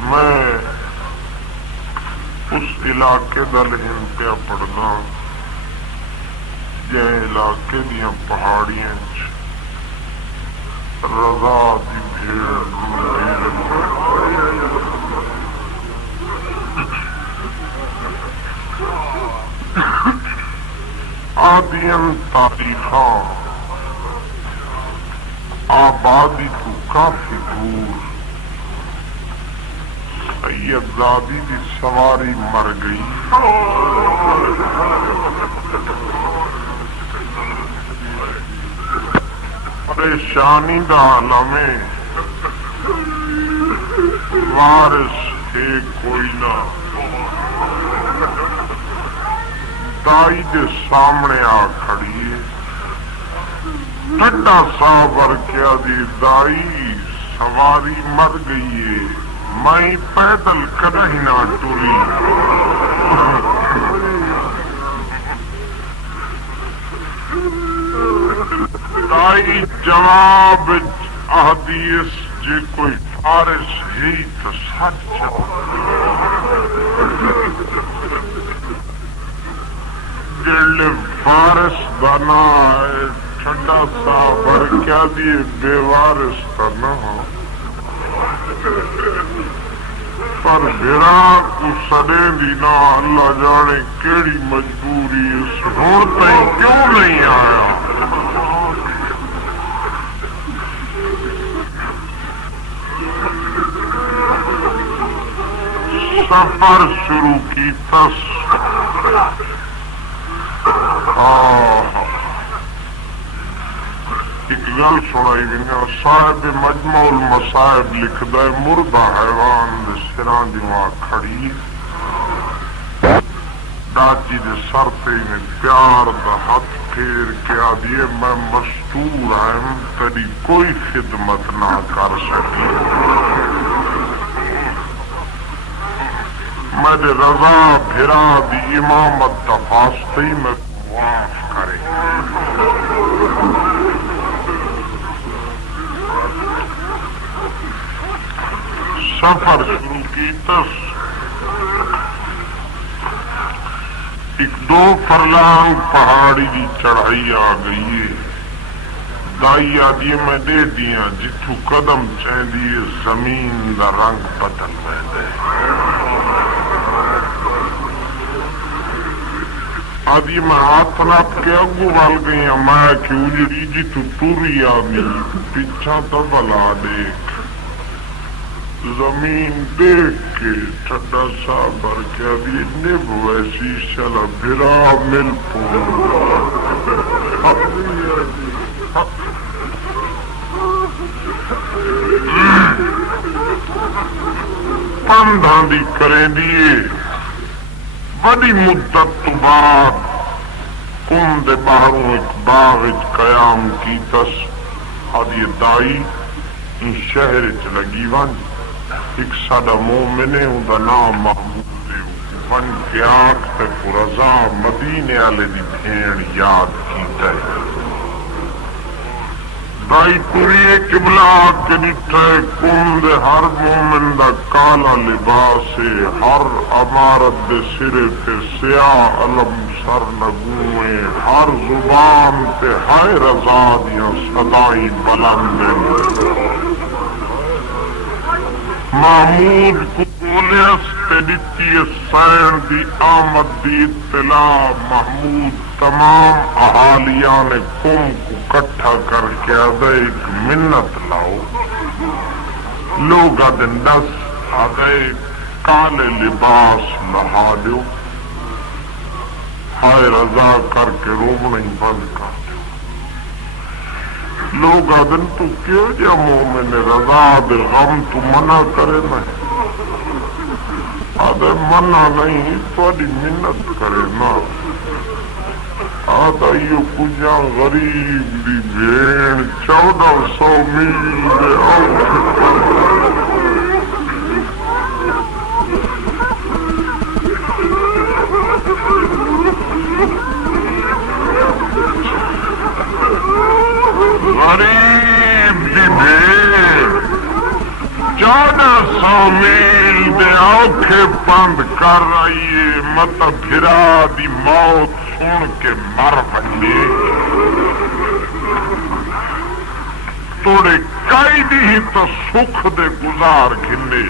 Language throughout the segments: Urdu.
میں اس علاقے دا لہن پیا پڑھنا جے علاقے دیا پہاڑیاں رضا دی بھیڑ آدیاں تاریخاں آبادی تو کافی دور سید زادی دی سواری مر گئی پریشانی دا عالم وارث ہے کوئی نہ دائی دے سامنے آ کھڑیے ٹھڈا سا ورکیا دی دائی سواری مر گئی ہے میں پیدل کدی نہ ٹری دائی جواب احدیث جے کوئی فارس ہی تو سچ جڑے فارس بنا ہے ٹھنڈا سا ورکیا دی بے وارث تا نہ پر بھیڑا کو سڑے دی نہ اللہ جانے کیڑی مجبوری اس ہون تائیں کیوں نہیں آیا سفر شروع کی تس ایک گل سنائی گئی صاحب مجموع المصائب لکھدا ہے مردہ حیوان دے سراں دی ماں کھڑی ڈاچی دے سر تے میں پیار دا ہاتھ پھیر کے آدیے میں مستور ہوں تیری کوئی خدمت نہ کر سکی میرے رضا بھرا دی امامت دا واسطے میں معاف کرے سفر شروع کی تس ایک 2 فرلانگ پہاڑی کی چڑھائی آ گئی ہے دائی آدھی میں دے دیا جتھو قدم چاہیے زمین دا رنگ بدل ویندے آدھی میں ہاتھ ناپ کے اگو وال گئی میں کہ اجڑی جتھو ٹوری آدھی پیچھا تو بلا دیکھ زمین دیکھ کے ٹھڈا سا بھر کے ابھی نب ویسی چلا بھرا مل پندھاں دی کریں دیے بڑی مدت تو بعد کم دے باہروں ایک باغ قیام کی تس آدھی دائی ان شہر چ لگی ون ایک ساڈا مومن ہے ان دا نام محمود ہے ون کے آنکھ تے رضا مدینے والے دی بھیڑ یاد کیتا ہے دائی پوری قبلہ کے ڈٹھا ہے کم دے ہر مومن دا کالا لباس ہے ہر عمارت دے سرے تے سیاہ علم سر لگوئے ہر زبان تے ہائے رضا دیاں صدائی بلند محمود کو بولیس تے دتی سائن دی آمد دی اطلاع محمود تمام احالیان قوم کو کٹھا کر کے آدھے ایک منت لاؤ لوگ آدھے نس آدھے کالے لباس لہا دیو ہائے رضا کر کے روبنا ہی بند کر دیو لوگ آدھن تو کیوں جا مومن رضا دے غم تو منع کرے نہیں آدھے منع نہیں تھوڑی منت کرے نا آدھا یہ کجا غریب دی بھیڑ 1400 میل دے میل دے اوکھے بند کر رہیے مت بھرا دی موت سن کے مر بنے توڑے کئی دی تو سکھ دے گزار گھنے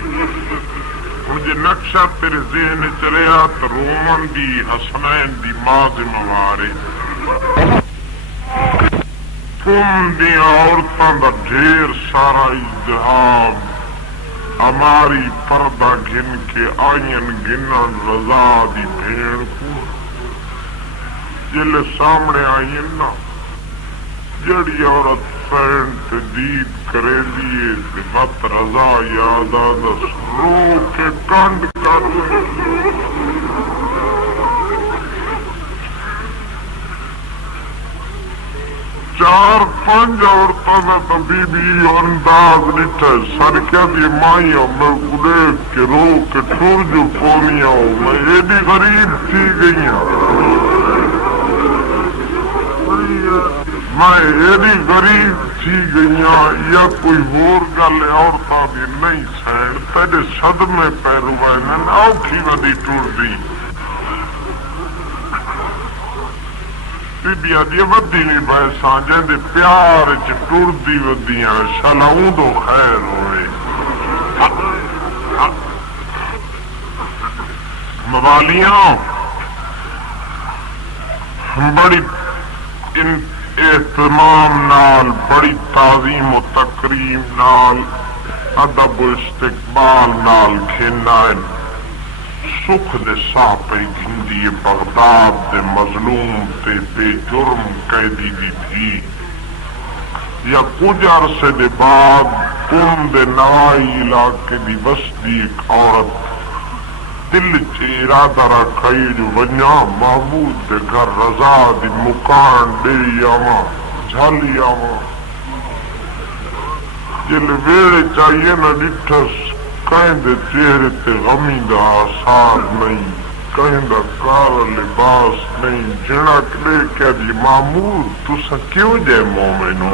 مجھے نقشہ تیرے ذہن چلیا تو رومن دی حسنین دی ماں ذمہ تم دی عورتوں دا ڈھیر سارا اجتہاد ہماری پردہ گھن کے آئین گنن رضا دی بھیڑ کو جل سامنے آئین نا جڑی عورت پینٹ دید کرے لیے مت رضا یاد آدس رو کے کنڈ کر چار پانچ عورتوں نے تو بی انداز لٹھے سڑکیں دی مائیوں میں دیکھ کے رو کے ٹور جو پونیاں میں ایڈی غریب تھی گئیاں میں ایڈی غریب تھی گئیاں یا کوئی ہور گل عورتوں دی نہیں سین تیرے صدمے پیرو میں اوکھی ودی ٹور دی بیا دی ودی نہیں بھائیساں جہاں پیار چور دی ودیاں شلاؤں دو خیر ہوئے موالیاں بڑی اہتمام نال بڑی تعظیم و تکریم نال ادب و استقبال نال کھینا سکھ دے ساہ پہ گھندی بغداد دے مظلوم تے بے جرم قیدی دی تھی یا کچھ عرصے دے بعد قم دے نوائی علاقے دی بستی ایک عورت دل چ ارادہ رکھائی جو ونیا محمود دے گھر رضا دی مکان دے آواں جھالی آواں جل ویڑے چاہیے نہ ڈٹھس کہیں دے چہرے تے غمی دا آثار نہیں کہیں دا کارا لباس نہیں جنک لے کیا جی معمول تسا کیوں جے مومنو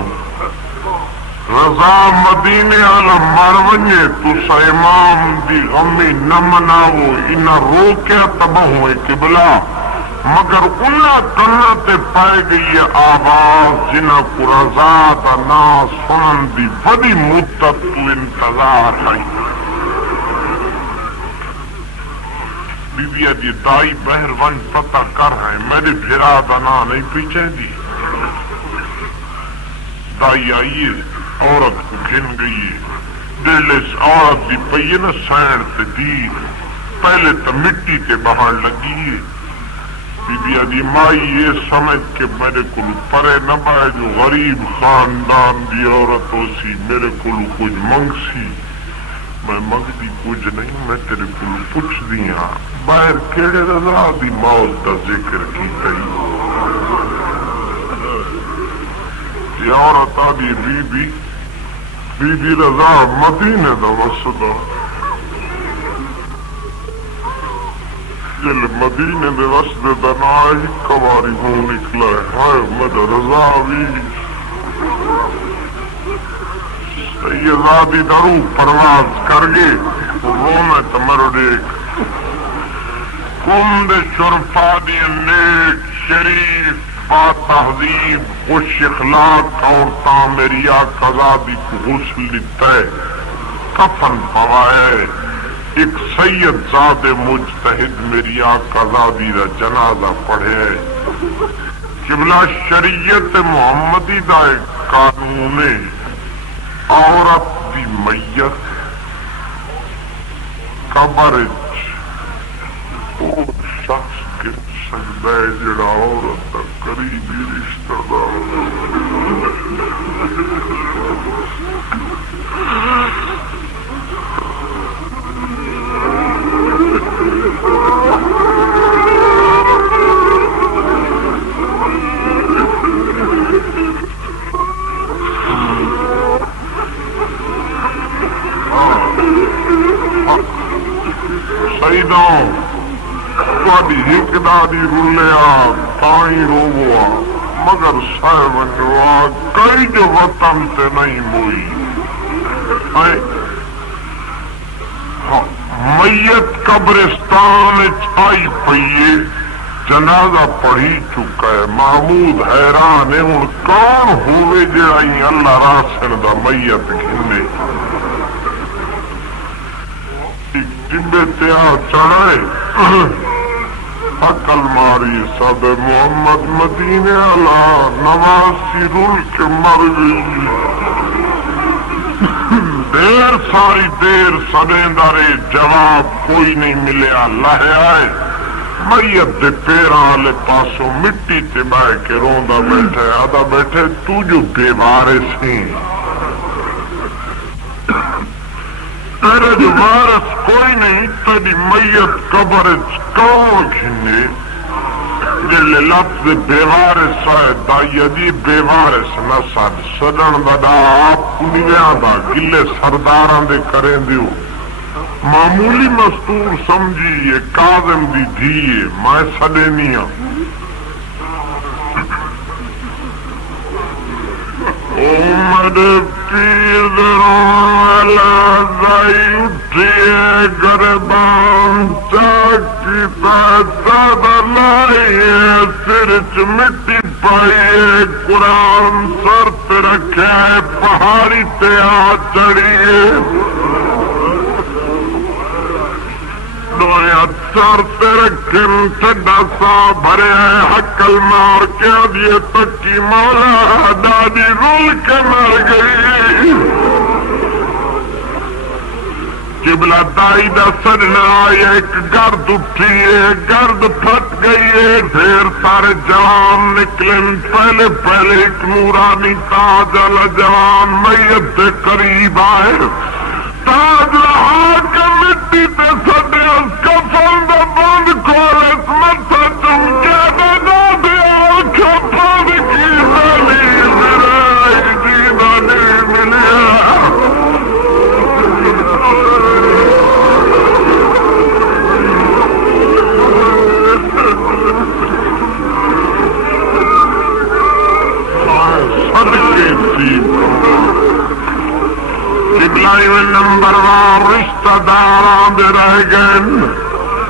رضا مدینے والا مرونجے تسا امام دی غمی نہ مناو انہا روکیا تباہ ہوئے قبلہ مگر انہا کنہ تے پائے گئی آواز جنہ کو رضا دا نا سنن دی بڑی مدت تو انتظار ہے بی بی دی دائی بہر ون پتہ کر ہے میرے بھیرا دنا نہیں پیچھے دی دائی آئیے عورت کو گھن گئی دل اس عورت دی پئیے نا سین تے دی پہلے تو مٹی تے بہان لگی بی بی دی مائی یہ سمجھ کے میرے کو پرے نہ بائے جو غریب خاندان دی عورت ہو سی میرے کو کچھ منگ سی میں منگتی کچھ نہیں میں تیرے کو پوچھ دیا باہر کیڑے رضا دی موت دا ذکر کی گئی یہ عورت آدھی بی بی رضا مدینے دا وسطہ جل مدینے دے وسطے دا نائی کواری ہوں نکلا ہے مجھے رضا بھی یہ ذاتی درو پرواز کر گے رونا تمرو دیکھ کم دے شرفا دی نیک شریف با تہذیب خوش اخلاق عورتاں میری آقا دی کو غسل لیتا ہے کفن پوائے ایک سید زاد مجتہد میری آقا دی دا جنازہ پڑھے قبلہ شریعت محمدی دا ایک قانون عورت دی میت قبر شخص گر سکتا ہے جڑا عورت دا قریبی رشتہ دار سیدوں تھوڑی ہک داری رولیا تائیں رووا مگر سہونوا کئی جو وطن تے نہیں موئی میت قبرستان آئی پیے جنازہ پڑھی چکا ہے محمود حیران ہے ہوں کون ہوئے جڑائی اللہ راسن دا میت گھنے جنبے تیار چڑھائے عقل ماری سب محمد مدینے اللہ نواسی رول کے مر گئی دیر ساری دیر سدیندارے جواب کوئی نہیں ملیا لہے آئے میت دے پیراں والے پاسوں مٹی تے بہ کے روندا بیٹھے آدھا بیٹھے تو جو بیمارے سی تیرے جو وارث کوئی نہیں تیری میت قبر کون گھنے جلے لفظ بیوارث ہے دائی عجیب بیوارث نہ سدن دا آپ کنویاں دا گلے سرداراں دے کریں دیو معمولی مستور سمجھی یہ کاظم دی دھیے میں سدینی ہوں امد پیر دروالا زائی اٹھئے گربان چاکی تازد لائیے سرچ مٹی پائیے قرآن سر پہ رکھے پہاڑی تے آ چڑھیے سر تے رکھن ٹھڈا سا بھرے حقل مار کے دیے تکی مولا دادی رول کے مر گئی قبلہ دائی دا سجنا ایک گرد اٹھیے گرد پھٹ گئی ڈھیر سارے جوان نکلن پہلے پہلے ایک نورانی تاج والا جوان میت کے قریب آئے تاج رہا کے مٹی تے سڈے اس کفن دا بند کھولے متھا چمکے دے دیا کفن کی دلیل میرے دیدہ نہیں ملیا صدقے سی قبلائی میں نمبر وار رشتہ داران دے رہ گئے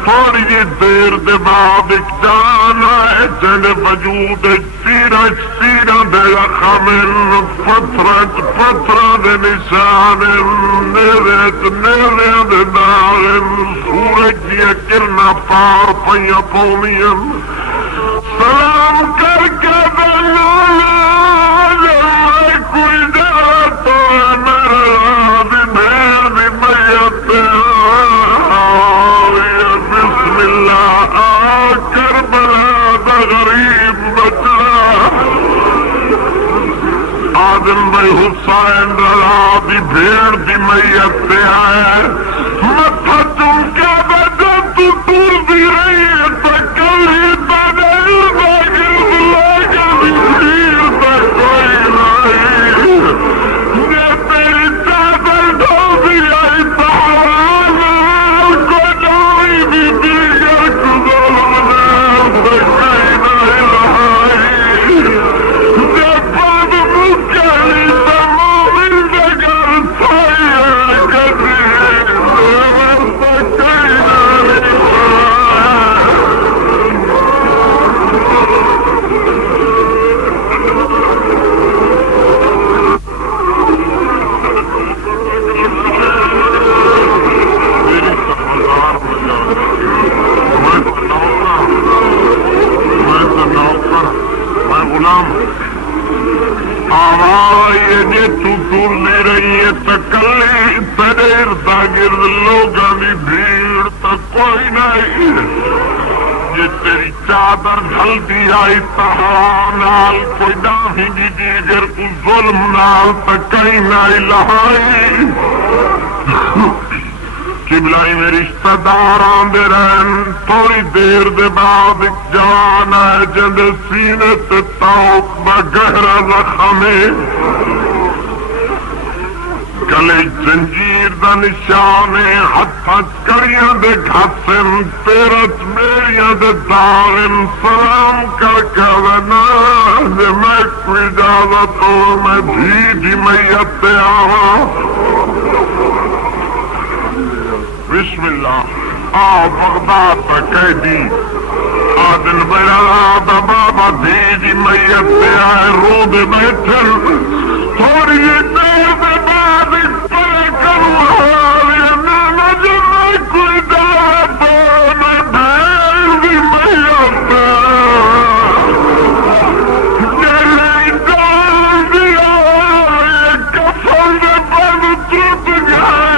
تھوڑی جی دیر دے بعد ایک جان آئے جن وجود سیرہ دے خامن پتھرہ دے نشان نیرے دے دارن سورج دیا کرنا پار پیا پونیا سلام کر کے کوئی جا تو بسم اللہ کربلا دا غریب بچہ آدم بھائی حسین رضا دی بھیڑ دی میت پہ آئے متھا چم کے بجا تو دور دی رہی ہے تکلی بدل باگر بلاگر بھیر دا کوئی نہیں یہ تیری چادر ڈھو بھی آئی تحران کو جائی بھی دیگر کظلم نے کوئی نہیں رہائی یہ باب مکلی تمام جگر سائے کبھی تکلی تیرے اردا گرد لوگوں کی بھیڑ تو کوئی نہیں جی تیری چادر جلدی آئی تہوار کوئی ڈاہی گی جیگر کو ظلم نال تو کہیں نہیں لہائی قبلائی میں رشتہ دار آندے رہن تھوڑی دیر دے بعد ایک جوان آئے جند سینے تے توق دا گہرا زخم گلے زنجیر دا نشان ہاتھ کڑیاں دے گھسن پیرت میریاں دے دارن سلام کر کے ونا جے میں کوئی اجازت ہو میں بھی میت تے آواں بسم اللہ بغداد پہ قیدی آدن میرا بابا دی میت پہ آئے رو دے بیٹھل تھوڑی دیر کے بعد پڑے کروں نانا جی میں کوئی ڈالا تو میں بھیل دی میت پہ جلے ڈال دیا کفل دے بند ٹوٹ گئے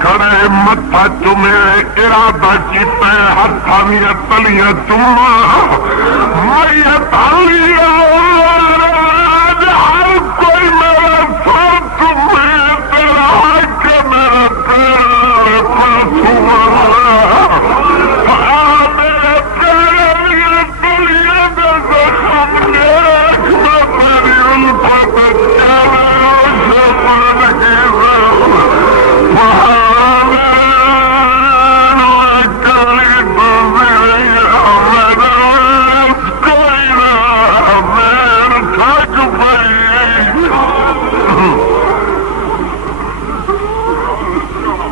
کھڑے متھا چومے ارادہ کیتا ہاتھاں تلیاں چوما میت